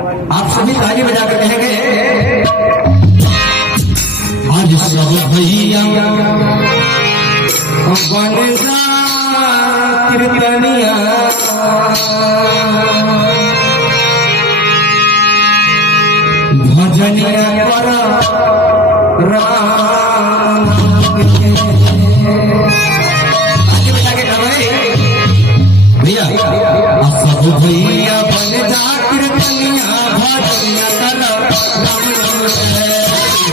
आप सभी ताली बजाकर कहेंगे आज सब भैया बन जा कीर्तनिया भजनिया कर राम ताली बजा के भैया सब भैया बन जा कीर्तनिया भजनिया कर राम राम